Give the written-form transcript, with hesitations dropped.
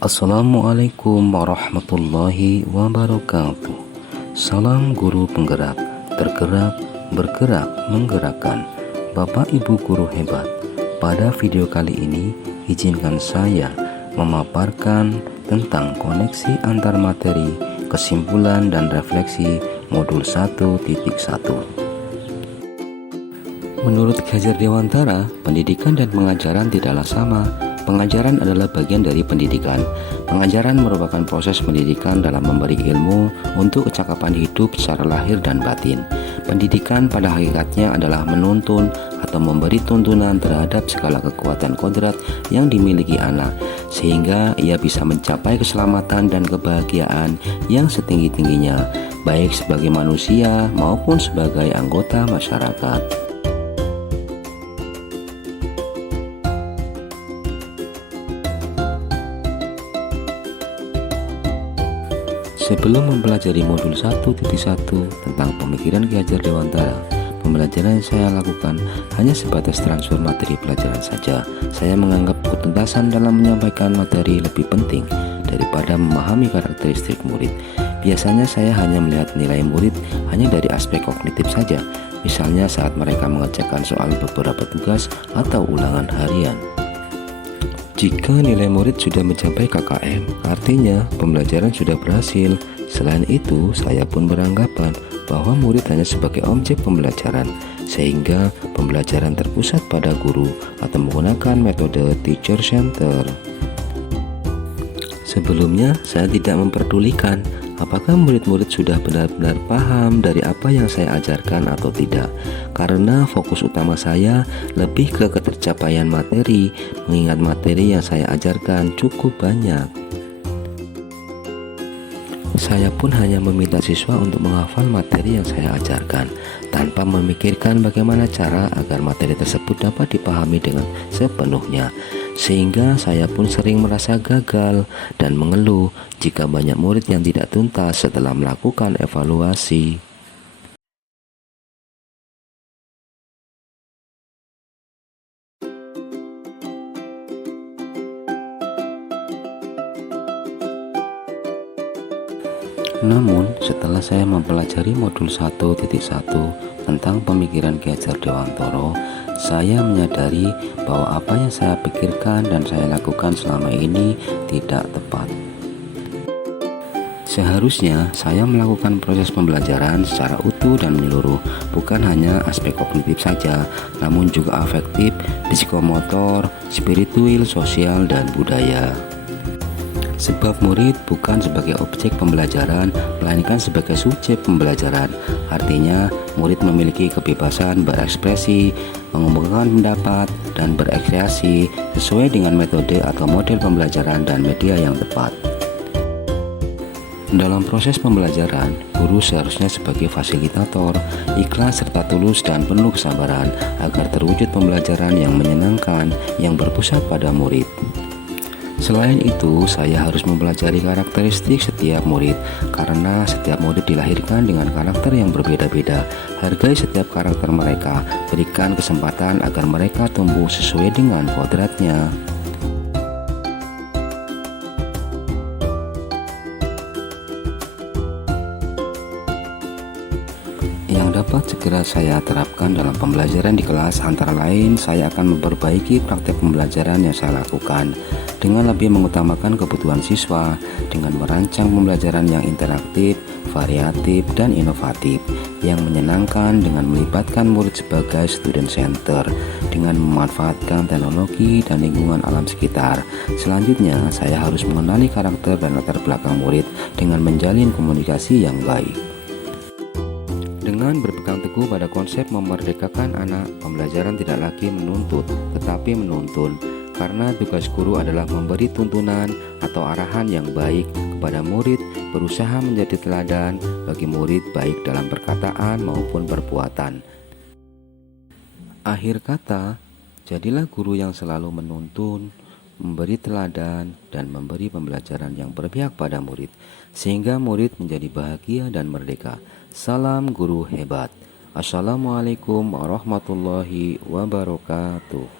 Assalamualaikum warahmatullahi wabarakatuh. Salam guru penggerak, tergerak, bergerak, menggerakkan. Bapak Ibu guru hebat, pada video kali ini izinkan saya memaparkan tentang koneksi antar materi, kesimpulan dan refleksi modul 1.1. Menurut Ki Hajar Dewantara, pendidikan dan pengajaran tidaklah sama. Pengajaran adalah bagian dari pendidikan. Pengajaran merupakan proses pendidikan dalam memberi ilmu untuk kecakapan hidup secara lahir dan batin. Pendidikan pada hakikatnya adalah menuntun atau memberi tuntunan terhadap segala kekuatan kodrat yang dimiliki anak, sehingga ia bisa mencapai keselamatan dan kebahagiaan yang setinggi-tingginya, baik sebagai manusia maupun sebagai anggota masyarakat. Sebelum mempelajari modul 1.1 tentang pemikiran Ki Hajar Dewantara, pembelajaran yang saya lakukan hanya sebatas transfer materi pelajaran saja. Saya menganggap ketuntasan dalam menyampaikan materi lebih penting daripada memahami karakteristik murid. Biasanya saya hanya melihat nilai murid hanya dari aspek kognitif saja, misalnya saat mereka mengerjakan soal beberapa tugas atau ulangan harian. Jika nilai murid sudah mencapai KKM, artinya pembelajaran sudah berhasil. Selain itu, saya pun beranggapan bahwa murid hanya sebagai objek pembelajaran, sehingga pembelajaran terpusat pada guru atau menggunakan metode teacher center. Sebelumnya, saya tidak memperdulikan apakah murid-murid sudah benar-benar paham dari apa yang saya ajarkan atau tidak, karena fokus utama saya lebih ke ketercapaian materi, mengingat materi yang saya ajarkan cukup banyak. Saya pun hanya meminta siswa untuk menghafal materi yang saya ajarkan, tanpa memikirkan bagaimana cara agar materi tersebut dapat dipahami dengan sepenuhnya. Sehingga saya pun sering merasa gagal dan mengeluh jika banyak murid yang tidak tuntas setelah melakukan evaluasi. Namun, setelah saya mempelajari modul 1.1 tentang pemikiran Ki Hajar Dewantara, saya menyadari bahwa apa yang saya pikirkan dan saya lakukan selama ini tidak tepat. Seharusnya saya melakukan proses pembelajaran secara utuh dan menyeluruh, bukan hanya aspek kognitif saja, namun juga afektif, psikomotor, spiritual, sosial, dan budaya. Sebab murid bukan sebagai objek pembelajaran, melainkan sebagai subjek pembelajaran. Artinya, murid memiliki kebebasan berekspresi, mengembangkan pendapat, dan berekreasi sesuai dengan metode atau model pembelajaran dan media yang tepat. Dalam proses pembelajaran, guru seharusnya sebagai fasilitator, ikhlas serta tulus dan penuh kesabaran agar terwujud pembelajaran yang menyenangkan yang berpusat pada murid. Selain itu, saya harus mempelajari karakteristik setiap murid, karena setiap murid dilahirkan dengan karakter yang berbeda-beda. Hargai setiap karakter mereka, berikan kesempatan agar mereka tumbuh sesuai dengan kodratnya. Yang dapat segera saya terapkan dalam pembelajaran di kelas antara lain, saya akan memperbaiki praktek pembelajaran yang saya lakukan dengan lebih mengutamakan kebutuhan siswa, dengan merancang pembelajaran yang interaktif, variatif, dan inovatif, yang menyenangkan dengan melibatkan murid sebagai student center, dengan memanfaatkan teknologi dan lingkungan alam sekitar. Selanjutnya, saya harus mengenali karakter dan latar belakang murid dengan menjalin komunikasi yang baik. Dengan berpegang teguh pada konsep memerdekakan anak, pembelajaran tidak lagi menuntut, tetapi menuntun. Karena tugas guru adalah memberi tuntunan atau arahan yang baik kepada murid, berusaha menjadi teladan bagi murid baik dalam perkataan maupun perbuatan. Akhir kata, jadilah guru yang selalu menuntun, memberi teladan, dan memberi pembelajaran yang berpihak pada murid, sehingga murid menjadi bahagia dan merdeka. Salam guru hebat. Assalamualaikum warahmatullahi wabarakatuh.